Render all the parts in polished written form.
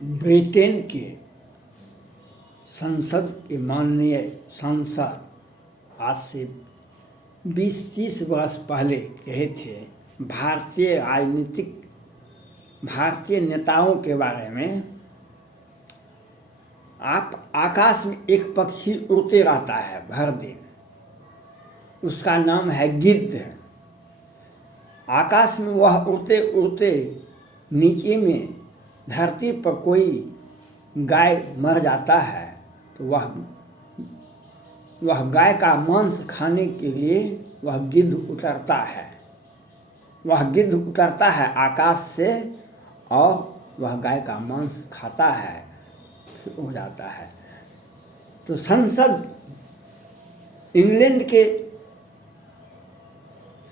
Britain के संसद के माननीय सांसद आज से 20-30 वर्ष पहले कहे थे भारतीय नेताओं के बारे में। आप आकाश में एक पक्षी उड़ते रहता है भर दिन, उसका नाम है गिद्ध। आकाश में वह उड़ते उड़ते नीचे में धरती पर कोई गाय मर जाता है तो वह गाय का मांस खाने के लिए वह गिद्ध उतरता है। वह गिद्ध उतरता है आकाश से और वह गाय का मांस खाता है, फिर उड़ जाता है। तो संसद, इंग्लैंड के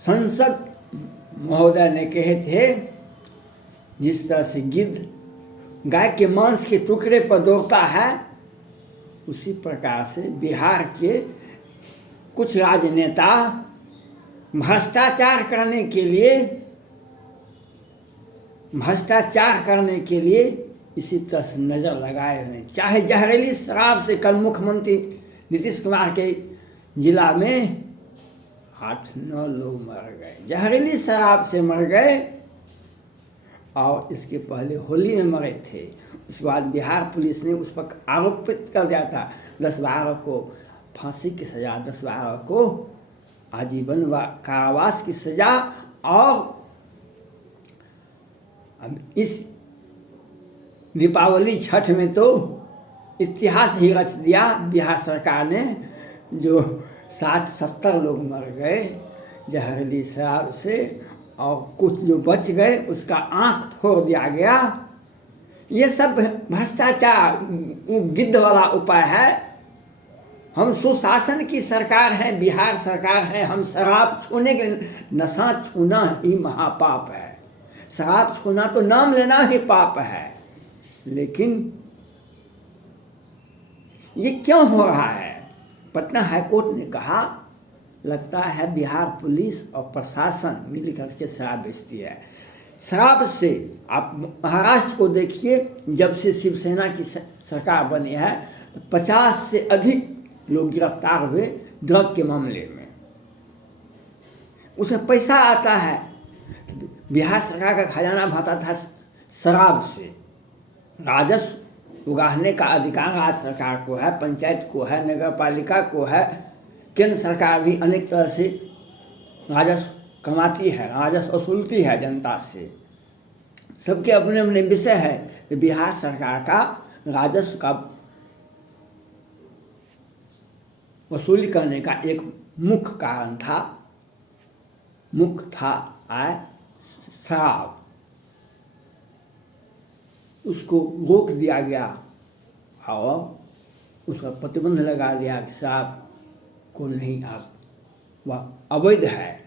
संसद महोदय ने कहे थे जिस तरह से गिद्ध गाय के मांस के टुकड़े पर दौड़ता है, उसी प्रकार से बिहार के कुछ राजनेता भ्रष्टाचार करने के लिए इसी तरह से नज़र लगाए हुए। चाहे जहरीली शराब से कल मुख्यमंत्री नीतीश कुमार के जिला में 8-9 लोग मर गए, जहरीली शराब से मर गए। और इसके पहले होली में मरे थे। उसके बाद बिहार पुलिस ने उस पर आरोपित कर दिया था 10-12 को फांसी की सज़ा, 10-12 को आजीवन कारावास की सज़ा। और अब इस दीपावली छठ में तो इतिहास ही रच दिया बिहार सरकार ने, जो 60-70 लोग मर गए जहरीली शराब से और कुछ जो बच गए उसका आँख फोड़ दिया गया। ये सब भ्रष्टाचार गिद्ध वाला उपाय है। हम सुशासन की सरकार है, बिहार सरकार है। हम शराब छूने के, नशा छूना ही महापाप है। शराब छूना तो नाम लेना ही पाप है। लेकिन ये क्यों हो रहा है? पटना हाईकोर्ट ने कहा लगता है बिहार पुलिस और प्रशासन मिल करके शराब बेचती है। शराब से आप महाराष्ट्र को देखिए, जब से शिवसेना की सरकार बनी है तो 50 से अधिक लोग गिरफ्तार हुए ड्रग के मामले में। उसमें पैसा आता है। बिहार सरकार का खजाना भरता था शराब से। राजस्व उगाहने का अधिकार राज्य सरकार को है, पंचायत को है, नगर पालिका को है। केंद्र सरकार भी अनेक तरह से राजस्व कमाती है, राजस्व वसूलती है जनता से। सबके अपने अपने विषय है। तो बिहार सरकार का राजस्व का वसूली करने का एक मुख्य कारण था आय शराब। उसको रोक दिया गया और उस पर प्रतिबंध लगा दिया कि शराब को नहीं, आप वह अवैध है।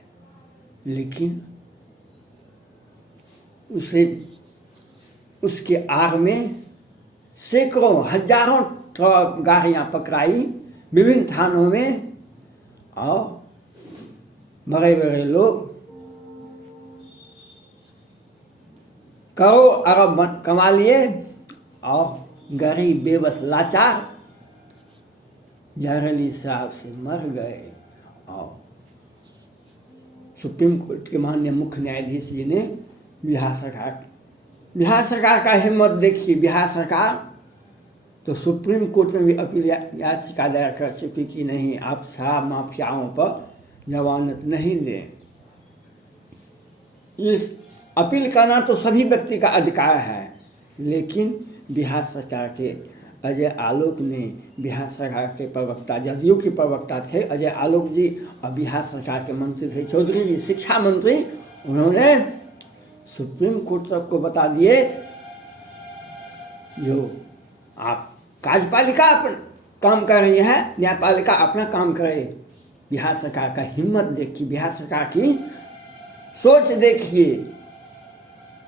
लेकिन उसके आड़ में सैकड़ों हजारों ट्रक गाड़ियाँ पकड़ाई विभिन्न थानों में और बड़े बड़े लोग करोड़ अरब कमा लिए और गरीब बेबस लाचार जहरीली शराब से मर गए। और सुप्रीम कोर्ट के माननीय मुख्य न्यायाधीश जी ने बिहार सरकार का हिम्मत देखिए। बिहार सरकार तो सुप्रीम कोर्ट में भी अपील याचिका दायर कर चुकी कि नहीं, आप शराब माफियाओं पर जमानत नहीं दें। इस अपील करना तो सभी व्यक्ति का अधिकार है। लेकिन बिहार सरकार के अजय आलोक ने, बिहार सरकार के प्रवक्ता, जदयू के प्रवक्ता थे अजय आलोक जी, और बिहार सरकार के मंत्री थे चौधरी जी, शिक्षा मंत्री, उन्होंने सुप्रीम कोर्ट तक को बता दिए जो आप कार्यपालिका अपना काम कर रही है, न्यायपालिका अपना काम करे। बिहार सरकार का हिम्मत देखिए, बिहार सरकार की सोच देखिए।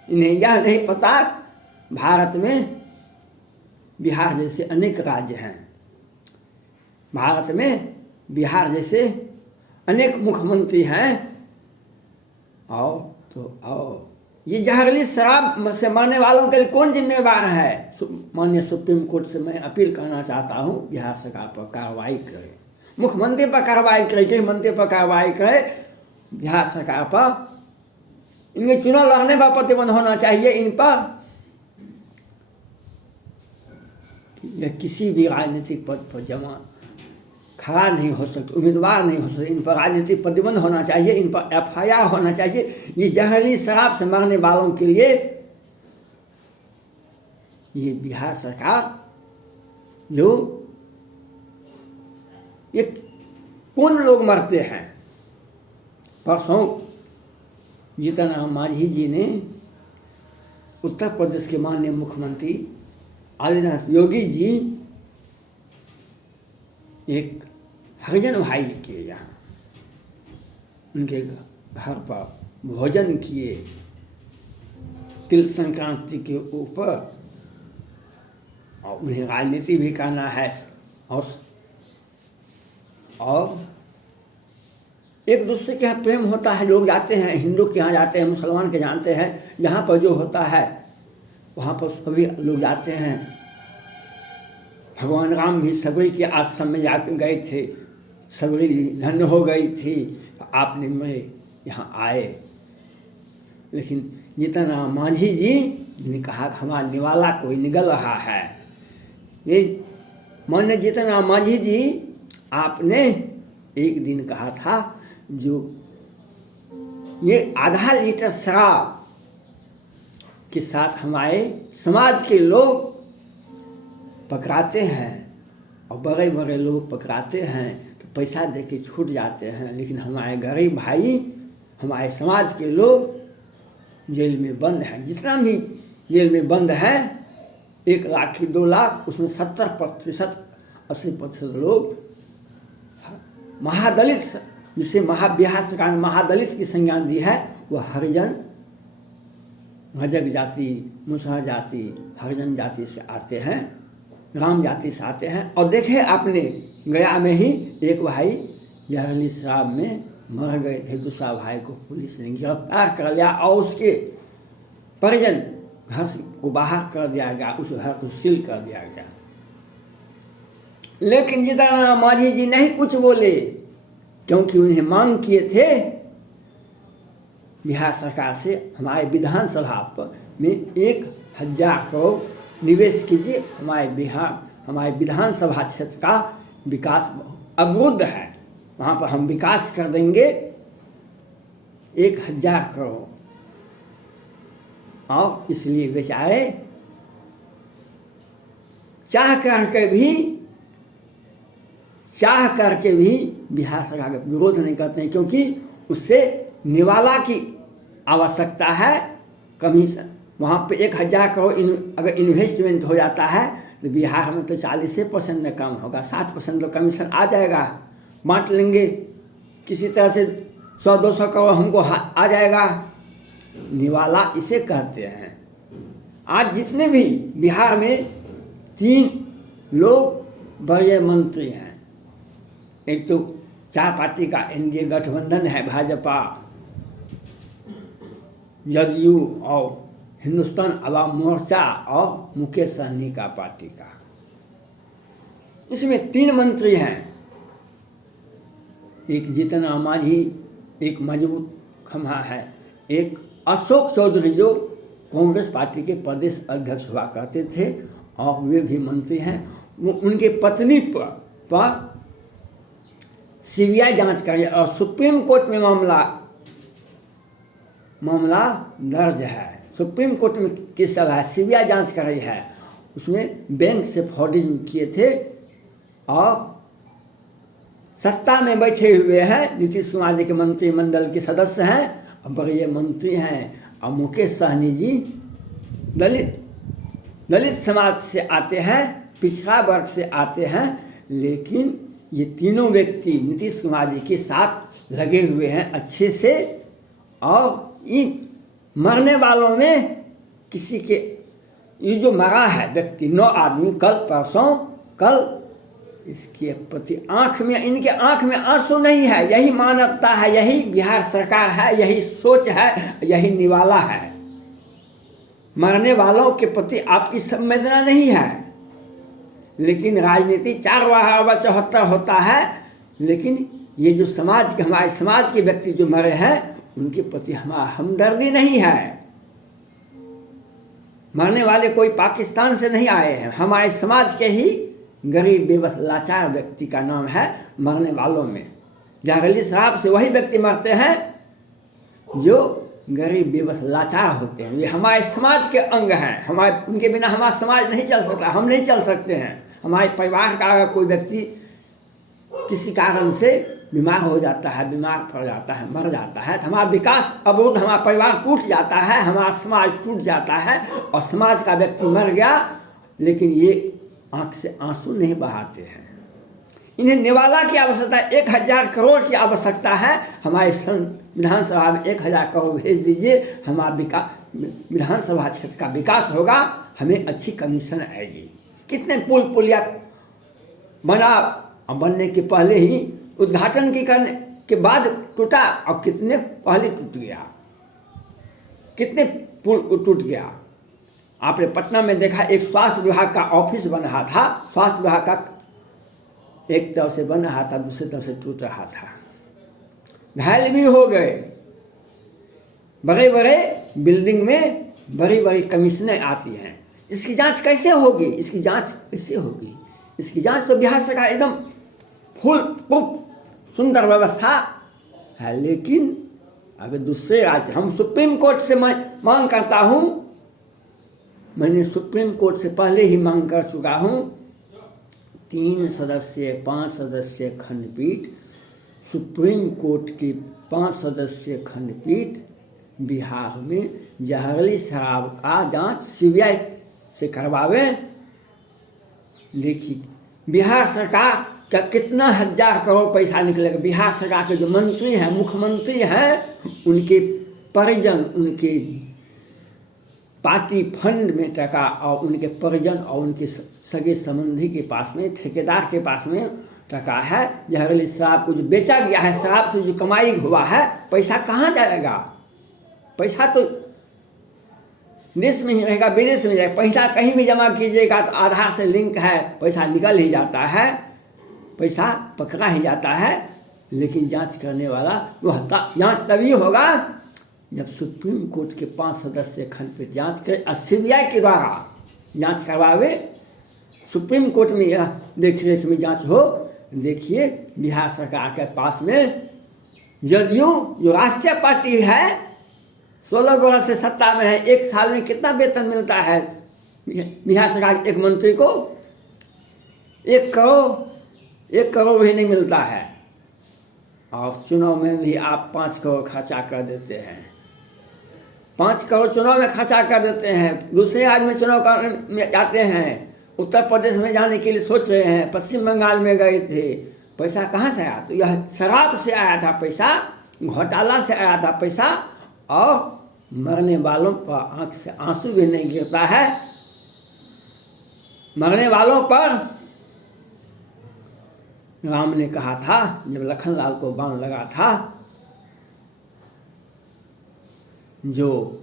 इन्हें यह नहीं पता भारत में बिहार जैसे अनेक राज्य हैं, भारत में बिहार जैसे अनेक मुख्यमंत्री हैं। और ये जहरीली शराब से मरने वालों के लिए कौन जिम्मेवार है? माननीय सुप्रीम कोर्ट से मैं अपील करना चाहता हूँ, बिहार सरकार पर कार्रवाई करे, मुख्यमंत्री पर कार्रवाई करे, गृह मंत्री पर कार्रवाई करे, बिहार सरकार पर इनके चुनाव लड़ने पर प्रतिबंध होना चाहिए इन पर। यह किसी भी राजनीतिक पद पर जमा खड़ा नहीं हो सकते, उम्मीदवार नहीं हो सकते, इन पर राजनीतिक प्रतिबंध होना चाहिए, इन पर FIR होना चाहिए। ये जहरीली शराब से मरने वालों के लिए ये बिहार सरकार जो ये कौन लोग मरते हैं? परसों जीतन राम मांझी जी ने उत्तर प्रदेश के माननीय मुख्यमंत्री आदित्यनाथ योगी जी एक हरिजन भाई के यहाँ उनके घर पर भोजन किए तिल संक्रांति के ऊपर, और उन्हें राजनीति भी करना है और एक दूसरे के यहाँ प्रेम होता है। लोग जाते हैं, हिंदू के यहाँ जाते हैं, मुसलमान के जानते हैं, जहाँ पर जो होता है वहाँ पर सभी लोग जाते हैं। भगवान राम भी सबरी के आश्रम में जा गए थे, सबरी धन्य हो गई थी, आपने मैं यहाँ आए। लेकिन जीतन राम मांझी जी ने कहा हमारा निवाला कोई निगल रहा है। ये माननीय जीतन राम मांझी जी, आपने एक दिन कहा था जो ये आधा लीटर शराब के साथ हमारे समाज के लोग पकड़ाते हैं और बड़े बड़े लोग पकड़ाते हैं तो पैसा दे के छूट जाते हैं, लेकिन हमारे गरीब भाई, हमारे समाज के लोग जेल में बंद हैं। जितना भी जेल में बंद है, 1 लाख की 2 लाख, उसमें 70% 80% लोग महादलित, जिसे बिहार सरकार ने महादलित की संज्ञान दी है, वह हरिजन, रजक जाति, मुसहर जाति, हरिजन जाति से आते हैं, राम जाति से आते हैं। और देखे आपने गया में ही एक भाई जहरीली शराब में मर गए थे, दूसरा भाई को पुलिस ने गिरफ्तार कर लिया और उसके परिजन घर से को बाहर कर दिया गया, उस घर को सील कर दिया गया। लेकिन जीतन राम मांझी जी नहीं कुछ बोले, क्योंकि उन्हें मांग किए थे बिहार सरकार से हमारे विधानसभा में 1000 करोड़ निवेश कीजिए, हमारे विधानसभा क्षेत्र का विकास अवरुद्ध है, वहाँ पर हम विकास कर देंगे 1000 करोड़। और इसलिए बेचारे चाह करके भी बिहार सरकार का विरोध नहीं करते हैं, क्योंकि उससे निवाला की आवश्यकता है। कमीशन वहाँ पे 1000 करोड़ अगर इन्वेस्टमेंट हो जाता है तो बिहार में तो 40% में कम होगा, 60% तो कमीशन आ जाएगा, बांट लेंगे किसी तरह से, 100-200 करोड़ हमको आ जाएगा। निवाला इसे कहते हैं। आज जितने भी बिहार में 3 लोग बड़े मंत्री हैं, एक तो 4 पार्टी का NDA गठबंधन है, भाजपा, जदयू और हिंदुस्तान अवाम मोर्चा और मुकेश सहनी का पार्टी का। इसमें 3 मंत्री हैं, एक जीतन राम मांझी, एक मजबूत खम्हा है, एक अशोक चौधरी जो कांग्रेस पार्टी के प्रदेश अध्यक्ष हुआ करते थे और वे भी मंत्री हैं। वो उनके पत्नी पर CBI जांच करे और सुप्रीम कोर्ट में मामला दर्ज है। सुप्रीम कोर्ट में केस चला है, CBI जांच कर रही है। उसमें बैंक से फ्रॉडिंग किए थे और सत्ता में बैठे हुए हैं, नीतीश कुमार जी के मंत्रिमंडल के सदस्य हैं और बड़े मंत्री हैं। और मुकेश सहनी जी दलित समाज से आते हैं, पिछड़ा वर्ग से आते हैं, लेकिन ये तीनों व्यक्ति नीतीश कुमार जी के साथ लगे हुए हैं अच्छे से। और इन मरने वालों में किसी के, ये जो मरा है व्यक्ति 9 आदमी कल इसके प्रति इनके आँख में आंसू नहीं है। यही मानवता है, यही बिहार सरकार है, यही सोच है, यही निवाला है। मरने वालों के प्रति आपकी संवेदना नहीं है। लेकिन राजनीति 4/74 होता है, लेकिन ये जो समाज के, हमारे समाज के व्यक्ति जो मरे हैं उनके प्रति हमारा हमदर्दी नहीं है। मरने वाले कोई पाकिस्तान से नहीं आए हैं, हमारे समाज के ही गरीब बेबस लाचार व्यक्ति का नाम है मरने वालों में। जहरीली शराब से वही व्यक्ति मरते हैं जो गरीब बेबस लाचार होते हैं। ये हमारे समाज के अंग हैं, उनके बिना हमारा समाज नहीं चल सकता, हम नहीं चल सकते हैं। हमारे परिवार का अगर कोई व्यक्ति किसी कारण से बीमार हो जाता है, बीमार पड़ जाता है, मर जाता है, तो हमारा विकास अवरुद्ध, हमारा परिवार टूट जाता है, हमारा समाज टूट जाता है। और समाज का व्यक्ति मर गया, लेकिन ये आंख से आंसू नहीं बहाते हैं। इन्हें निवाला की आवश्यकता है, 1000 करोड़ की आवश्यकता है। हमारे विधानसभा में 1000 करोड़ भेज दीजिए, हमारा विधानसभा क्षेत्र का विकास होगा, हमें अच्छी कमीशन आएगी। कितने पुल पुलिया बना, और बनने के पहले ही उद्घाटन करने के बाद टूटा, और कितने पहले टूट गया, कितने पुल टूट गया। आपने पटना में देखा, एक स्वास्थ्य विभाग का ऑफिस बन रहा था, स्वास्थ्य विभाग का एक तरफ से बन रहा था, दूसरी तरफ से टूट रहा था, घायल भी हो गए। बड़े बड़े बिल्डिंग में बड़ी बड़ी कमीशनें आती हैं, इसकी जांच कैसे होगी? इसकी जांच कैसे होगी? इसकी जांच तो बिहार सरकार एकदम फुल सुंदर व्यवस्था है। लेकिन अगर दूसरे राज्य, हम सुप्रीम कोर्ट से मांग करता हूँ, मैंने सुप्रीम कोर्ट से पहले ही मांग कर चुका हूँ, 3 सदस्यीय 5 सदस्यीय खंडपीठ, सुप्रीम कोर्ट की 5 सदस्यीय खंडपीठ बिहार में जहरीली शराब का जांच सीबीआई से करवावे। देखिए बिहार सरकार का कितना 1000 करोड़ पैसा निकलेगा। बिहार सरकार के जो मंत्री हैं, मुख्यमंत्री हैं, उनके परिजन, उनके पार्टी फंड में टका, और उनके परिजन और उनके सगे संबंधी के पास में, ठेकेदार के पास में टका है। जहरीली शराब को जो बेचा गया है, शराब से जो कमाई हुआ है, पैसा कहाँ जाएगा? पैसा तो देश में ही रहेगा, विदेश में जाएगा। पैसा कहीं भी जमा कीजिएगा तो आधार से लिंक है, पैसा निकल ही जाता है, पैसा पकड़ा ही जाता है। लेकिन जांच करने वाला वह जांच तभी होगा जब सुप्रीम कोर्ट के 5 सदस्यीय खंडपीठ जांच करे, सीबीआई के द्वारा जांच करवावे, सुप्रीम कोर्ट में यह देख रेख में जांच हो। देखिए बिहार सरकार के पास में जदयू जो राष्ट्रीय पार्टी है, 16 वर्ष से सत्ता में है, 1 साल में कितना वेतन मिलता है बिहार सरकार एक मंत्री को? 1 करोड़ भी नहीं मिलता है। और चुनाव में भी आप 5 करोड़ खर्चा कर देते हैं, 5 करोड़ चुनाव में खर्चा कर देते हैं। दूसरे राज्य में चुनाव करने में जाते हैं, उत्तर प्रदेश में जाने के लिए सोच रहे हैं, पश्चिम बंगाल में गए थे, पैसा कहाँ से आया? तो यह शराब से आया था पैसा, घोटाला से आया था पैसा। और मरने वालों पर आंख से आंसू भी नहीं गिरता है। मरने वालों पर राम ने कहा था, जब लखनलाल को बाण लगा था, जो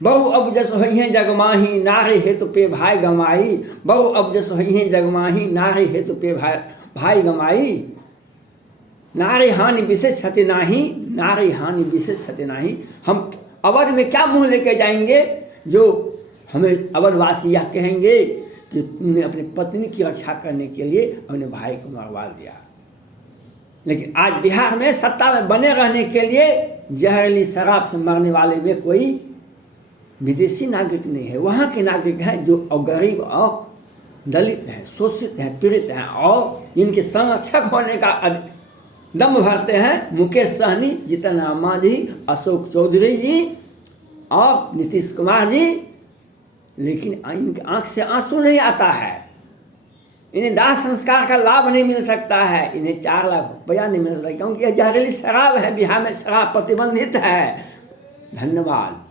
बहु अब जस होइहें जगमाही, नारे हेतु पे भाई गमाई। बहु अब जस होइहें जगमाही, नारे हेतु पे भाई गमाई। नारे हानि विशेष क्षति नाही, नारे हानि विशेष क्षति नाही। हम अवध में क्या मुंह लेके जाएंगे जो हमें अवधवासी यह कहेंगे कि तुमने अपनी पत्नी की रक्षा करने के लिए अपने भाई को मरवा दिया। लेकिन आज बिहार में सत्ता में बने रहने के लिए जहरीली शराब से मरने वाले में कोई विदेशी नागरिक नहीं है, वहाँ के नागरिक हैं जो गरीब और दलित हैं, शोषित हैं, पीड़ित हैं, और इनके संरक्षक होने का दम भरते हैं मुकेश सहनी, जितन राम मांझी, अशोक चौधरी जी और नीतीश कुमार जी। लेकिन इनकी आंख से आंसू नहीं आता है, इन्हें दाह संस्कार का लाभ नहीं मिल सकता है, इन्हें 4 लाख रुपया नहीं मिल सकता, क्योंकि यह जहरीली शराब है। बिहार में शराब प्रतिबंधित है। धन्यवाद।